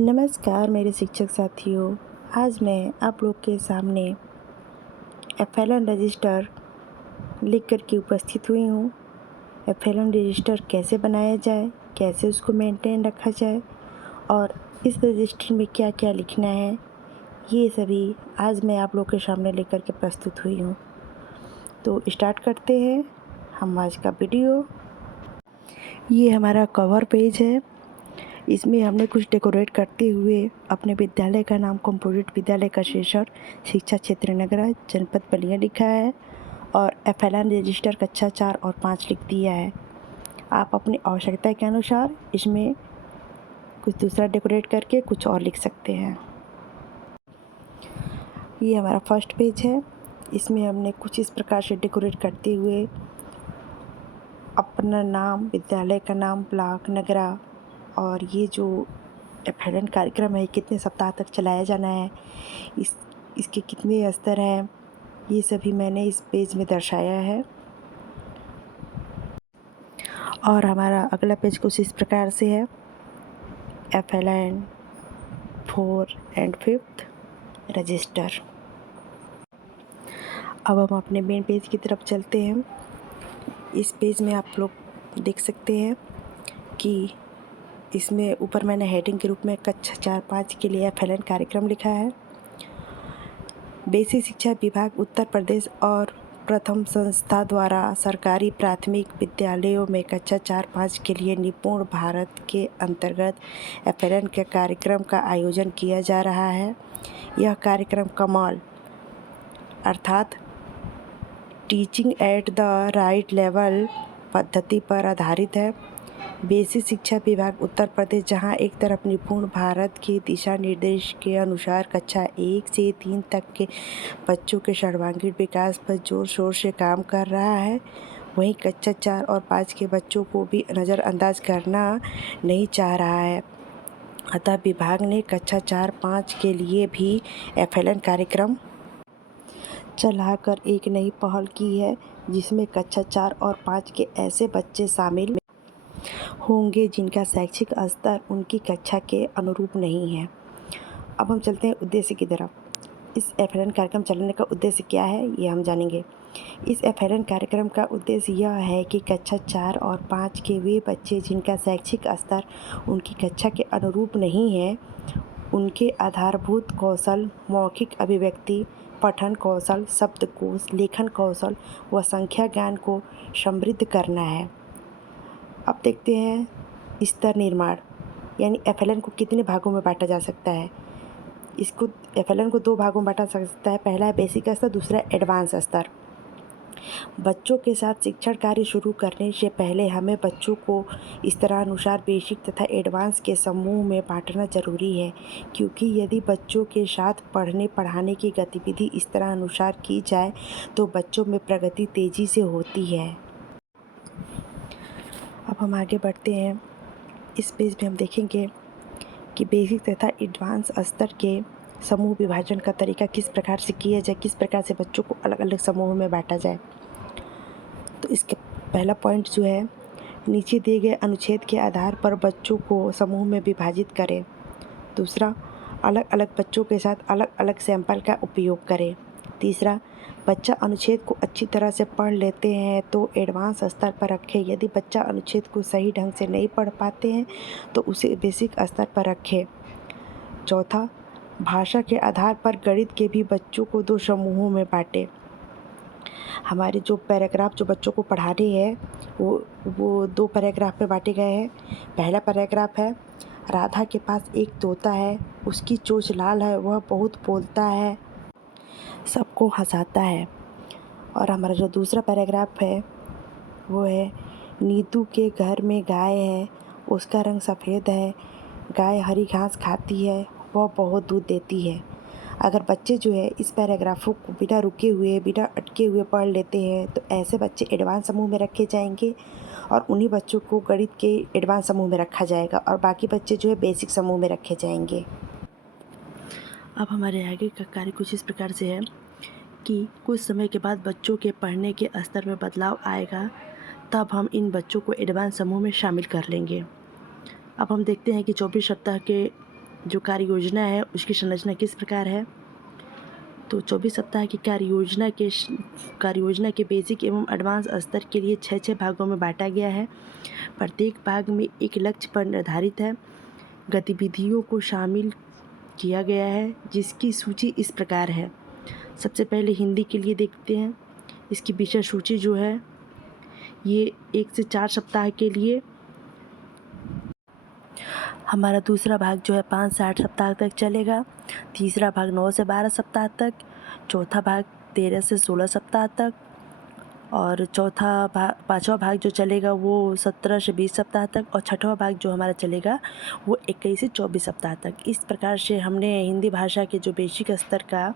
नमस्कार मेरे शिक्षक साथियों। आज मैं आप लोग के सामने एफएलएन रजिस्टर लिख कर के उपस्थित हुई हूँ। एफएलएन रजिस्टर कैसे बनाया जाए, कैसे उसको मेंटेन रखा जाए और इस रजिस्टर में क्या क्या लिखना है, ये सभी आज मैं आप लोग के सामने लेकर के प्रस्तुत हुई हूँ। तो स्टार्ट करते हैं हम आज का वीडियो। ये हमारा कवर पेज है। इसमें हमने कुछ डेकोरेट करते हुए अपने विद्यालय का नाम कंपोजिट विद्यालय कशेश्वर शिक्षा क्षेत्र नगरा जनपद बलिया लिखा है और एफएलएन रजिस्टर कक्षा 4 और 5 लिख दिया है। आप अपनी आवश्यकता के अनुसार इसमें कुछ दूसरा डेकोरेट करके कुछ और लिख सकते हैं। ये हमारा फर्स्ट पेज है। इसमें हमने कुछ इस प्रकार से डेकोरेट करते हुए अपना नाम, विद्यालय का नाम, ब्लॉक, नगरा और ये जो एफएलएन कार्यक्रम है कितने सप्ताह तक चलाया जाना है, इसके कितने स्तर हैं, ये सभी मैंने इस पेज में दर्शाया है। और हमारा अगला पेज कुछ इस प्रकार से है। FLN 4 and 5th register. अब हम अपने मेन पेज की तरफ चलते हैं। इस पेज में आप लोग देख सकते हैं कि इसमें ऊपर मैंने हेडिंग के रूप में कक्षा 4-5 के लिए एफएलएन कार्यक्रम लिखा है। बेसिक शिक्षा विभाग उत्तर प्रदेश और प्रथम संस्था द्वारा सरकारी प्राथमिक विद्यालयों में कक्षा 4-5 के लिए निपुण भारत के अंतर्गत एफएलएन के कार्यक्रम का आयोजन किया जा रहा है। यह कार्यक्रम कमाल अर्थात teaching at the right level पद्धति पर आधारित है। बेसिक शिक्षा विभाग उत्तर प्रदेश जहां एक तरफ निपुण भारत के दिशा निर्देश के अनुसार कक्षा 1 से 3 तक के बच्चों के सर्वांगीण विकास पर जोर शोर से काम कर रहा है, वहीं कक्षा 4 और 5 के बच्चों को भी नज़रअंदाज करना नहीं चाह रहा है। अतः विभाग ने कक्षा 4-5 के लिए भी एफएलएन कार्यक्रम चलाकर एक नई पहल की है, जिसमें कक्षा 4 और 5 के ऐसे बच्चे शामिल होंगे जिनका शैक्षिक स्तर उनकी कक्षा के अनुरूप नहीं है। अब हम चलते हैं उद्देश्य की तरफ। इस एफएलएन कार्यक्रम चलाने का उद्देश्य क्या है, ये हम जानेंगे। इस एफएलएन कार्यक्रम का उद्देश्य यह है कि कक्षा 4 और 5 के वे बच्चे जिनका शैक्षिक स्तर उनकी कक्षा के अनुरूप नहीं है, उनके आधारभूत कौशल, मौखिक अभिव्यक्ति, पठन कौशल, शब्दकोश, लेखन कौशल व संख्या ज्ञान को समृद्ध करना है। अब देखते हैं स्तर निर्माण, यानी एफएलएन को कितने भागों में बांटा जा सकता है। इसको एफएलएन को 2 भागों में बांटा जा सकता है। पहला है बेसिक स्तर, दूसरा एडवांस स्तर। बच्चों के साथ शिक्षण कार्य शुरू करने से पहले हमें बच्चों को स्तरानुसार बेसिक तथा एडवांस के समूह में बांटना जरूरी है, क्योंकि यदि बच्चों के साथ पढ़ने पढ़ाने की गतिविधि स्तरानुसार की जाए तो बच्चों में प्रगति तेजी से होती है। अब हम आगे बढ़ते हैं। इस पेज में हम देखेंगे कि बेसिक तथा एडवांस स्तर के समूह विभाजन का तरीका किस प्रकार से किया जाए, किस प्रकार से बच्चों को अलग अलग समूहों में बांटा जाए। तो इसके पहला पॉइंट जो है, नीचे दिए गए अनुच्छेद के आधार पर बच्चों को समूह में विभाजित करें। दूसरा, अलग अलग बच्चों के साथ अलग अलग सैंपल का उपयोग करें। तीसरा, बच्चा अनुच्छेद को अच्छी तरह से पढ़ लेते हैं तो एडवांस स्तर पर रखें। यदि बच्चा अनुच्छेद को सही ढंग से नहीं पढ़ पाते हैं तो उसे बेसिक स्तर पर रखें। चौथा, भाषा के आधार पर गणित के भी बच्चों को 2 समूहों में बांटें। हमारे जो पैराग्राफ जो बच्चों को पढ़ाने हैं वो 2 पैराग्राफ में बांटे गए हैं। पहला पैराग्राफ है, राधा के पास एक तोता है, उसकी चोंच लाल है, वह बहुत बोलता है, सबको हंसाता है। और हमारा जो दूसरा पैराग्राफ है वो है, नीतू के घर में गाय है, उसका रंग सफ़ेद है, गाय हरी घास खाती है, वह बहुत दूध देती है। अगर बच्चे जो है इस पैराग्राफों को बिना रुके हुए, बिना अटके हुए पढ़ लेते हैं तो ऐसे बच्चे एडवांस समूह में रखे जाएंगे और उन्हीं बच्चों को गणित के एडवांस समूह में रखा जाएगा और बाकी बच्चे जो है बेसिक समूह में रखे जाएंगे। अब हमारे आगे का कार्य कुछ इस प्रकार से है कि कुछ समय के बाद बच्चों के पढ़ने के स्तर में बदलाव आएगा, तब हम इन बच्चों को एडवांस समूह में शामिल कर लेंगे। अब हम देखते हैं कि 24 सप्ताह के जो कार्य योजना है उसकी संरचना किस प्रकार है। तो 24 सप्ताह की कार्य योजना के बेसिक एवं एडवांस स्तर के लिए 6 भागों में बांटा गया है। प्रत्येक भाग में एक लक्ष्य पर निर्धारित है, गतिविधियों को शामिल किया गया है, जिसकी सूची इस प्रकार है। सबसे पहले हिंदी के लिए देखते हैं। इसकी विषय सूची जो है ये 1 से 4 सप्ताह के लिए। हमारा दूसरा भाग जो है 5 से 8 सप्ताह तक चलेगा। तीसरा भाग 9 से 12 सप्ताह तक। चौथा भाग 13 से 16 सप्ताह तक। और पाँचवा भाग जो चलेगा वो 17 से 20 सप्ताह तक। और छठवां भाग जो हमारा चलेगा वो 21 से 24 सप्ताह तक। इस प्रकार से हमने हिंदी भाषा के जो बेसिक स्तर का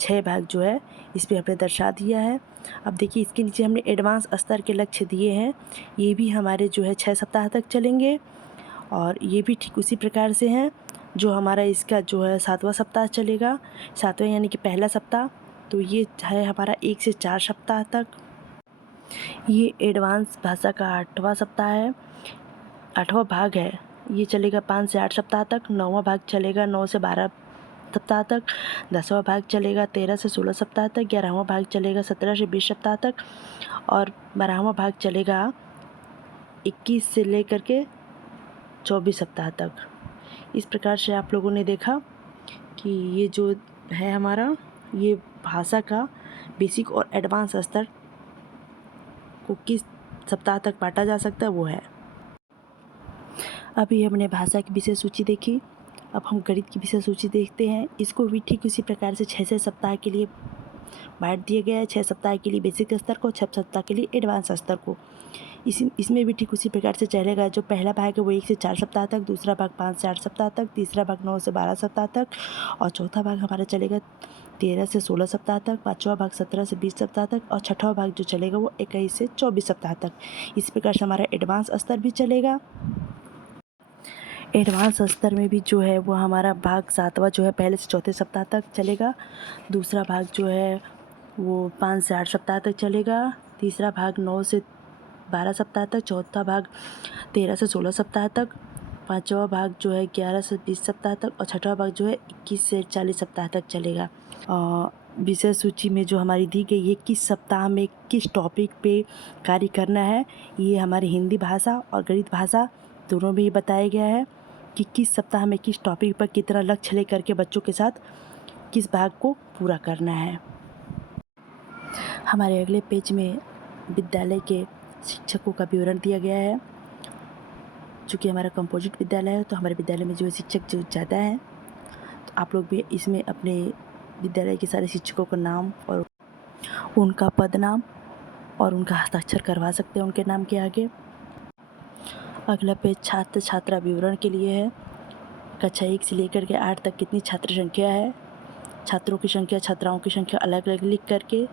6 भाग जो है इस पर हमने दर्शा दिया है। अब देखिए इसके नीचे हमने एडवांस स्तर के लक्ष्य दिए हैं। ये भी हमारे जो है 6 सप्ताह तक चलेंगे। और ये भी ठीक उसी प्रकार से हैं जो हमारा इसका जो है 7वां सप्ताह चलेगा। 7वां यानी कि पहला सप्ताह, तो ये है हमारा 1 से 4 सप्ताह तक। ये एडवांस भाषा का 8वां सप्ताह है, 8वां भाग है। ये चलेगा 5 से 8 सप्ताह तक। 9वां भाग चलेगा 9 से 12 सप्ताह तक। 10वां भाग चलेगा 13 से 16 सप्ताह तक। 11वां भाग चलेगा 17 से 20 सप्ताह तक। और 12वां भाग चलेगा 21 से लेकर के 24 सप्ताह तक। इस प्रकार से आप लोगों ने देखा कि ये जो है हमारा ये भाषा का बेसिक और एडवांस स्तर को किस सप्ताह तक बांटा जा सकता है वो है। अभी हमने भाषा की विषय सूची देखी। अब हम गणित की विषय सूची देखते हैं। इसको भी ठीक उसी प्रकार से 6 सप्ताह के लिए बांट दिया गया है। 6 सप्ताह के लिए बेसिक स्तर को, 6 सप्ताह के लिए एडवांस स्तर को। इसमें भी ठीक उसी प्रकार से चलेगा। जो पहला भाग है वो 1 से 4 सप्ताह तक, दूसरा भाग 5 से 8 सप्ताह तक, तीसरा भाग 9 से 12 सप्ताह तक और चौथा भाग हमारा चलेगा 13 से 16 सप्ताह तक, पाँचवा भाग 17 से 20 सप्ताह तक और छठवां भाग जो चलेगा वो 21 से 24 सप्ताह तक। इस प्रकार से हमारा एडवांस स्तर भी चलेगा। एडवांस स्तर में भी जो है वो हमारा भाग 7वां जो है पहले से चौथे सप्ताह तक चलेगा। दूसरा भाग जो है वो 5 से 8 सप्ताह तक चलेगा। तीसरा भाग 9 से 12 सप्ताह तक। चौथा भाग 13 से 16 सप्ताह तक। पाँचवा भाग जो है 11 से 20 सप्ताह तक और छठवां भाग जो है 21 से 40 सप्ताह तक चलेगा। विषय सूची में जो हमारी दी गई है किस सप्ताह में किस टॉपिक पे कार्य करना है, ये हमारी हिंदी भाषा और गणित भाषा दोनों में ये बताया गया है कि किस सप्ताह में किस टॉपिक पर कितना लक्ष्य लेकर के बच्चों के साथ किस भाग को पूरा करना है। हमारे अगले पेज में विद्यालय के शिक्षकों का विवरण दिया गया है। चूँकि हमारा कंपोजिट विद्यालय है तो हमारे विद्यालय में जो है शिक्षक जो ज़्यादा हैं, तो आप लोग भी इसमें अपने विद्यालय के सारे शिक्षकों का नाम और उनका पद नाम और उनका हस्ताक्षर करवा सकते हैं उनके नाम के आगे। अगला पेज छात्र छात्रा विवरण के लिए है। कक्षा 1 से लेकर के 8 तक कितनी छात्र संख्या है, छात्रों की संख्या छात्राओं की संख्या अलग अलग लिख करके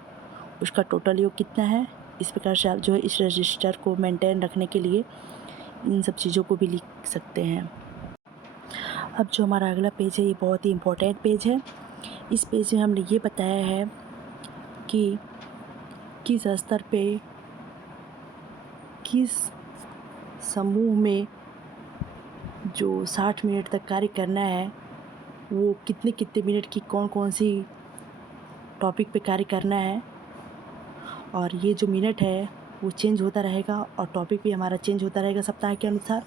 उसका टोटल योग कितना है। इस प्रकार से आप जो है इस रजिस्टर को मेंटेन रखने के लिए इन सब चीज़ों को भी लिख सकते हैं। अब जो हमारा अगला पेज है ये बहुत ही इम्पोर्टेंट पेज है। इस पेज में हमने ये बताया है कि किस स्तर पे किस समूह में जो 60 मिनट तक कार्य करना है वो कितने कितने मिनट की कौन कौन सी टॉपिक पे कार्य करना है। और ये जो मिनट है वो चेंज होता रहेगा और टॉपिक भी हमारा चेंज होता रहेगा सप्ताह के अनुसार।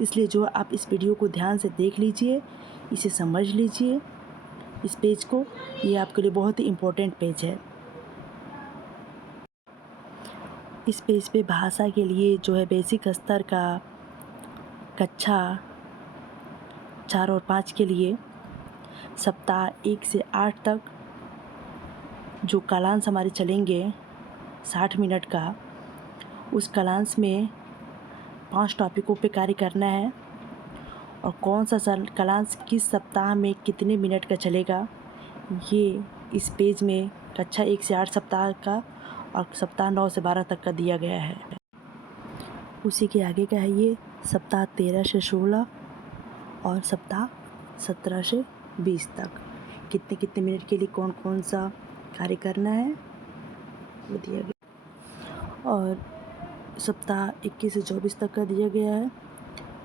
इसलिए जो आप इस वीडियो को ध्यान से देख लीजिए, इसे समझ लीजिए इस पेज को। ये आपके लिए बहुत ही इम्पोर्टेंट पेज है। इस पेज पे भाषा के लिए जो है बेसिक स्तर का कक्षा 4 और 5 के लिए सप्ताह 1 से 8 तक जो कालांश हमारे चलेंगे 60 मिनट का, उस कालांश में 5 टॉपिकों पे कार्य करना है। और कौन सा कालांश किस सप्ताह में कितने मिनट का चलेगा ये इस पेज में कक्षा 1 से 8 सप्ताह का और सप्ताह 9 से 12 तक का दिया गया है। उसी के आगे का है ये सप्ताह 13 से 16 और सप्ताह 17 से 20 तक कितने कितने मिनट के लिए कौन कौन सा कार्य करना है वो दिया गया। और सप्ताह 21 से 24 तक का दिया गया है।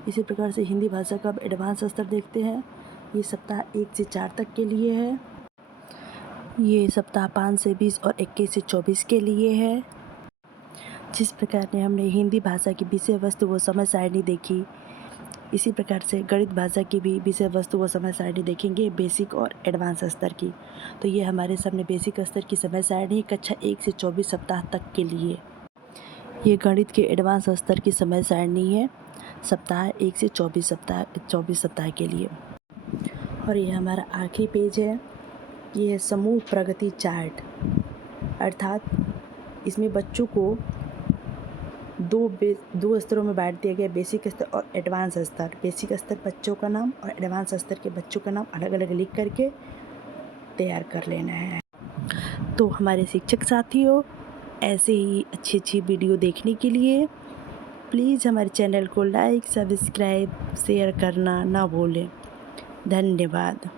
इसी प्रकार से हिंदी भाषा का अब एडवांस स्तर देखते हैं। ये सप्ताह 1 से 4 तक के लिए है। ये सप्ताह 5 से 20 और 21 से 24 के लिए है। जिस प्रकार ने हमने हिंदी भाषा की विषय वस्तु व समय सारणी देखी, इसी प्रकार से गणित भाषा की भी विषय वस्तु व समय सारणी देखेंगे, बेसिक और एडवांस स्तर की। तो ये हमारे सामने बेसिक स्तर की समय सारणी कक्षा 1 से 24 सप्ताह तक के लिए। ये गणित के एडवांस स्तर की समय सारणी है सप्ताह 1 से 24 सप्ताह के लिए। और ये हमारा आखिरी पेज है, ये है समूह प्रगति चार्ट, अर्थात इसमें बच्चों को दो स्तरों में बांट दिया गया, बेसिक स्तर और एडवांस स्तर। बेसिक स्तर बच्चों का नाम और एडवांस स्तर के बच्चों का नाम अलग अलग लिख करके तैयार कर लेना है। तो हमारे शिक्षक साथियों, ऐसे ही अच्छी अच्छी वीडियो देखने के लिए प्लीज़ हमारे चैनल को लाइक, सब्सक्राइब, शेयर करना ना भूलें। धन्यवाद।